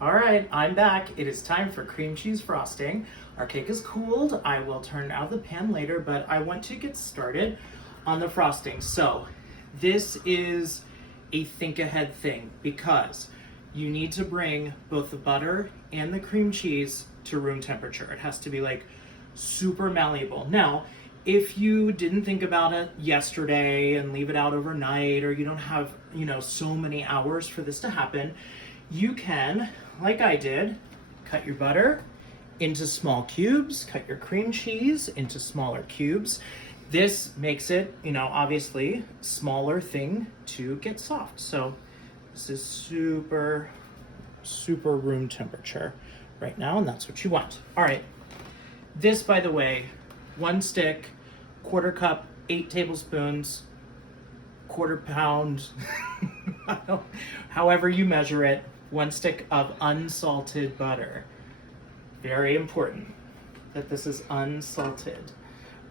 All right, I'm back. It is time for cream cheese frosting. Our cake is cooled. I will turn it out of the pan later, but I want to get started on the frosting. So this is a think ahead thing because you need to bring both the butter and the cream cheese to room temperature. It has to be like super malleable. Now, if you didn't think about it yesterday and leave it out overnight, or you don't have, so many hours for this to happen, you can, like I did, cut your butter into small cubes, cut your cream cheese into smaller cubes. This makes it, obviously smaller thing to get soft. So this is super, super room temperature right now, and that's what you want. All right. This, by the way, 1 stick, 1/4 cup, 8 tablespoons, 1/4 pound, however you measure it, 1 stick of unsalted butter. Very important that this is unsalted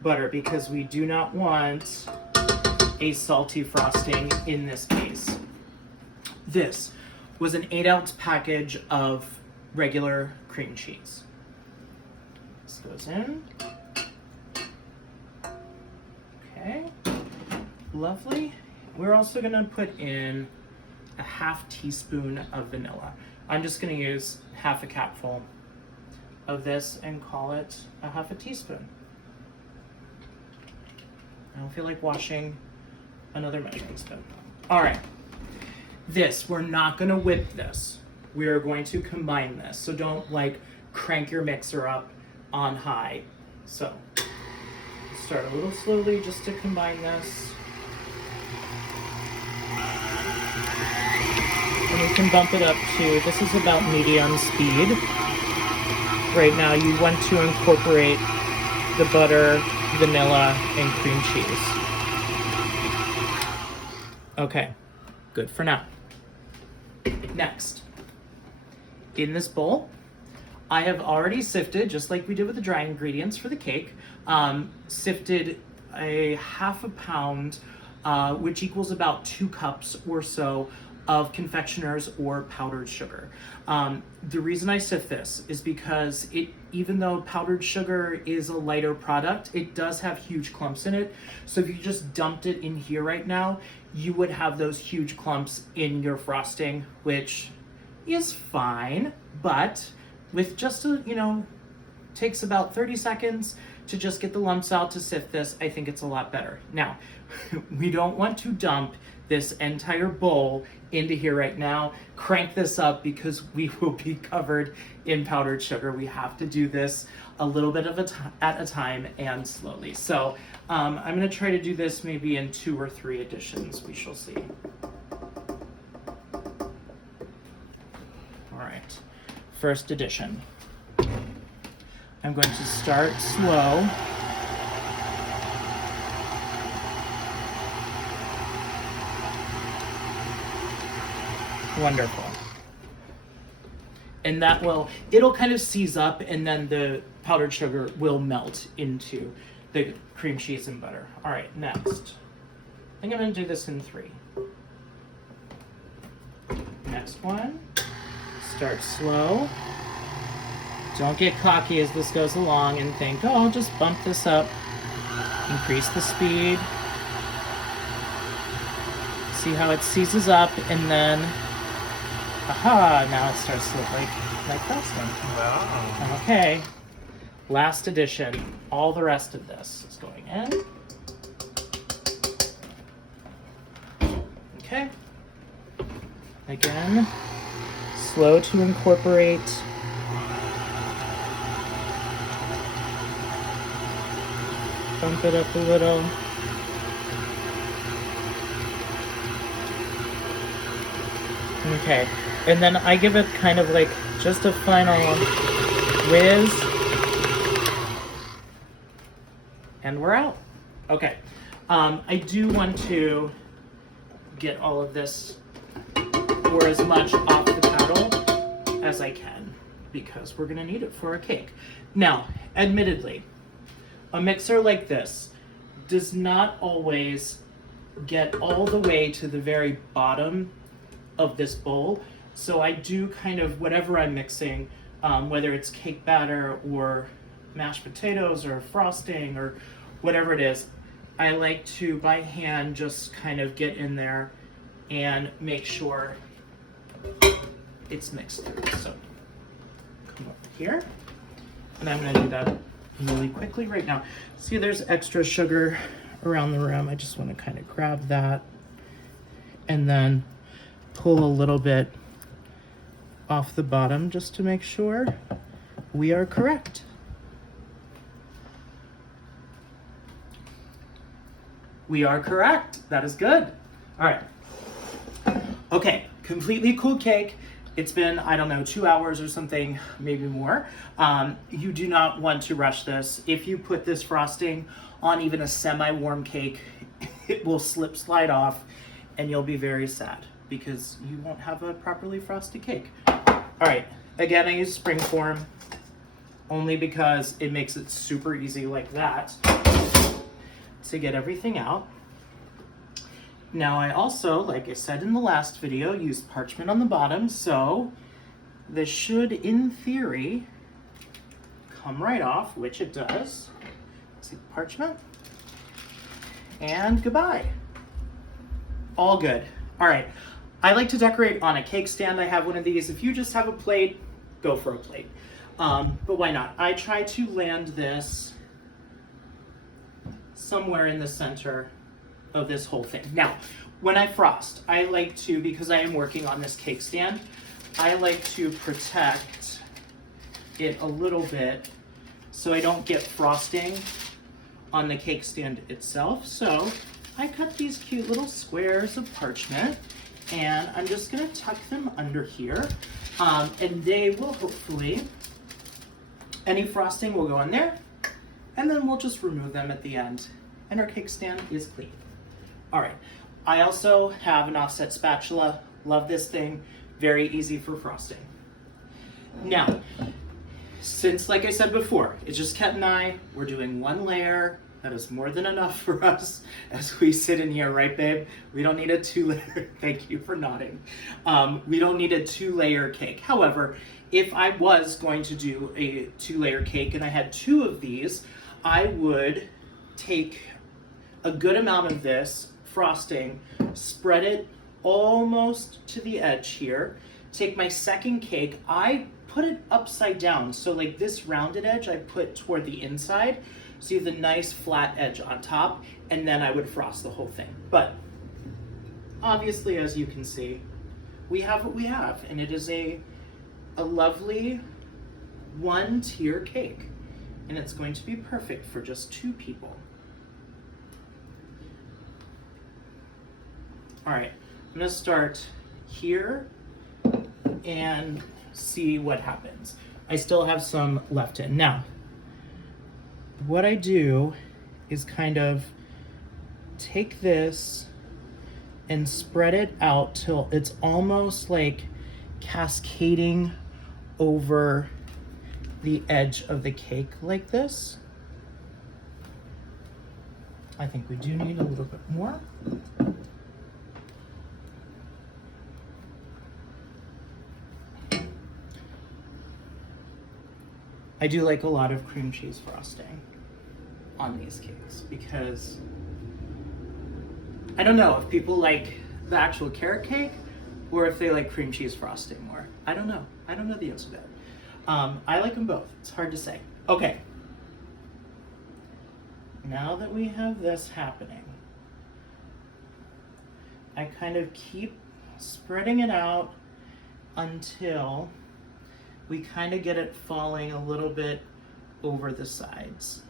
butter because we do not want a salty frosting in this case. This was an 8-ounce package of regular cream cheese. This goes in. Okay, lovely. We're also gonna put in a 1/2 teaspoon of vanilla. I'm just gonna use 1/2 capful of this and call it a 1/2 teaspoon. I don't feel like washing another measuring spoon. All right, we're not gonna whip this. We are going to combine this. So don't crank your mixer up on high. So start a little slowly just to combine this. And you can bump it up to, this is about medium speed. Right now you want to incorporate the butter, vanilla, and cream cheese. Okay, good for now. Next, in this bowl, I have already sifted, just like we did with the dry ingredients for the cake, sifted a 1/2 pound, which equals about 2 cups or so of confectioners or powdered sugar. The reason I sift this is because even though powdered sugar is a lighter product, it does have huge clumps in it. So if you just dumped it in here right now, you would have those huge clumps in your frosting, which is fine, but with just takes about 30 seconds to just get the lumps out to sift this. I think it's a lot better. Now, we don't want to dump this entire bowl into here right now. Crank this up because we will be covered in powdered sugar. We have to do this a little bit at a time and slowly. So I'm gonna try to do this maybe in 2 or 3 additions. We shall see. All right, first addition. I'm going to start slow. Wonderful. And it'll kind of seize up, and then the powdered sugar will melt into the cream cheese and butter. All right, next. I think I'm gonna do this in 3. Next one, start slow. Don't get cocky as this goes along and think, oh, I'll just bump this up. Increase the speed. See how it seizes up, and then, aha, now it starts to look like frosting. Wow. Okay, last addition. All the rest of this is going in. Okay. Again, slow to incorporate. Bump it up a little. Okay, and then I give it kind of just a final whiz, and we're out. Okay, I do want to get all of this, or as much off the paddle as I can, because we're gonna need it for a cake. Now, admittedly, a mixer like this does not always get all the way to the very bottom of this bowl. So I do kind of whatever I'm mixing, whether it's cake batter or mashed potatoes or frosting or whatever it is, I like to by hand just kind of get in there and make sure it's mixed through. So come over here, and I'm going to do that really quickly right now. See, there's extra sugar around the rim. I just want to kind of grab that and then pull a little bit off the bottom just to make sure we are correct. We are correct. That is good. All right. Okay, completely cool cake. It's been, I don't know, 2 hours or something, maybe more. You do not want to rush this. If you put this frosting on even a semi-warm cake, it will slide off and you'll be very sad because you won't have a properly frosted cake. All right, again, I use springform only because it makes it super easy like that to get everything out. Now I also, like I said in the last video, used parchment on the bottom, so this should, in theory, come right off, which it does. See the parchment? And goodbye. All good. All right, I like to decorate on a cake stand. I have one of these. If you just have a plate, go for a plate. But why not? I try to land this somewhere in the center of this whole thing. Now, when I frost, I like to, because I am working on this cake stand, I like to protect it a little bit so I don't get frosting on the cake stand itself. So I cut these cute little squares of parchment and I'm just gonna tuck them under here. And they will hopefully, any frosting will go in there and then we'll just remove them at the end and our cake stand is clean. All right, I also have an offset spatula. Love this thing, very easy for frosting. Now, since, like I said before, it's just Kat and I, we're doing one layer. That is more than enough for us as we sit in here, right, babe? We don't need a 2-layer, thank you for nodding. We don't need a 2-layer cake. However, if I was going to do a 2-layer cake and I had 2 of these, I would take a good amount of this frosting, spread it almost to the edge here, take my second cake, I put it upside down. So like this rounded edge I put toward the inside, so you have the nice flat edge on top, and then I would frost the whole thing. But obviously, as you can see, we have what we have, and it is a lovely 1-tier cake, and it's going to be perfect for just 2 people. All right, I'm gonna start here and see what happens. I still have some left in. Now, what I do is kind of take this and spread it out till it's almost like cascading over the edge of the cake like this. I think we do need a little bit more. I do like a lot of cream cheese frosting on these cakes because I don't know if people like the actual carrot cake or if they like cream cheese frosting more. I don't know. I don't know the answer to that. I like them both. It's hard to say. Okay. Now that we have this happening, I kind of keep spreading it out until we kind of get it falling a little bit over the sides.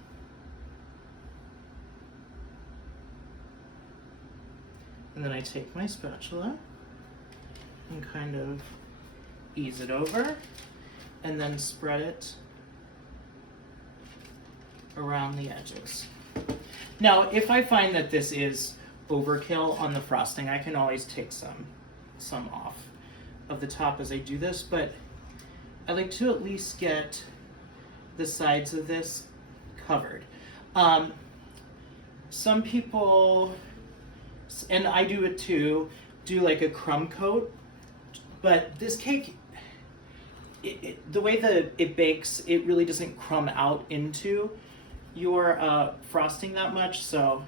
And then I take my spatula and kind of ease it over and then spread it around the edges. Now, if I find that this is overkill on the frosting, I can always take some off of the top as I do this, but I like to at least get the sides of this covered. Some people, and I do it too, do like a crumb coat But this cake, the way that it bakes, it really doesn't crumb out into your frosting that much, so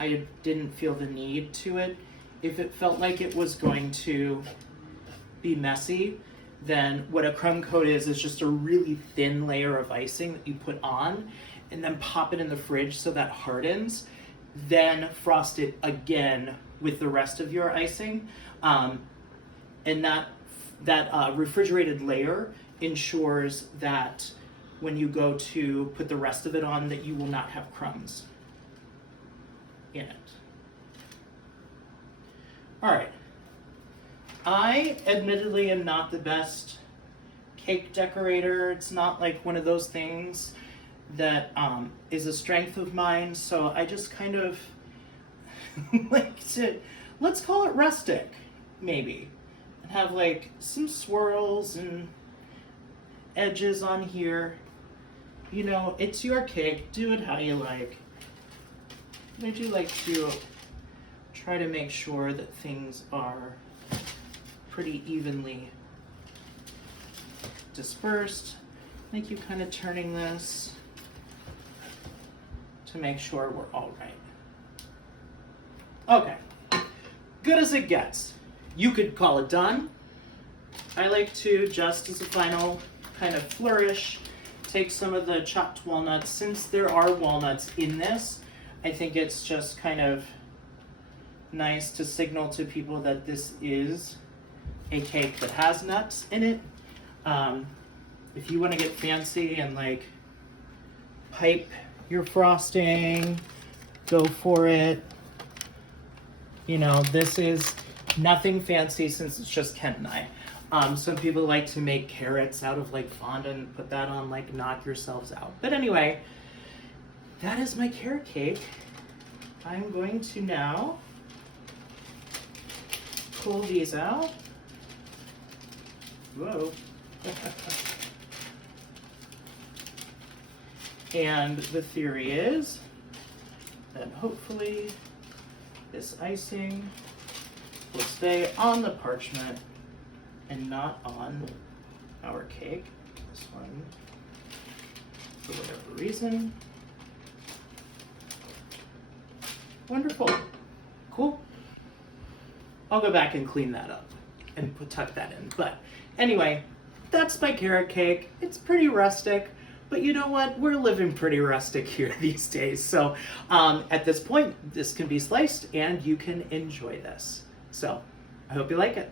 I didn't feel the need to it. If it felt like it was going to be messy, then what a crumb coat is just a really thin layer of icing that you put on and then pop it in the fridge so that hardens, then frost it again with the rest of your icing. And that refrigerated layer ensures that when you go to put the rest of it on, that you will not have crumbs in it. All right. I admittedly am not the best cake decorator. It's not like one of those things that is a strength of mine, so I just kind of like to, let's call it rustic, maybe, and have like some swirls and edges on here. You know, it's your cake, do it how you like. I do like to try to make sure that things are pretty evenly dispersed. Like you kind of turning this to make sure we're all right. Okay, good as it gets. You could call it done. I like to, just as a final kind of flourish, take some of the chopped walnuts. Since there are walnuts in this, I think it's just kind of nice to signal to people that this is a cake that has nuts in it. If you want to get fancy and like pipe your frosting, go for it. You know, this is nothing fancy since it's just Kent and I. Some people like to make carrots out of like fondant and put that on, like knock yourselves out. But anyway, that is my carrot cake. I'm going to now pull these out. Whoa. And the theory is that hopefully this icing will stay on the parchment and not on our cake. This one, for whatever reason. Wonderful. Cool. I'll go back and clean that up and tuck that in. But anyway, that's my carrot cake. It's pretty rustic, but you know what? We're living pretty rustic here these days. So at this point, this can be sliced and you can enjoy this. So I hope you like it.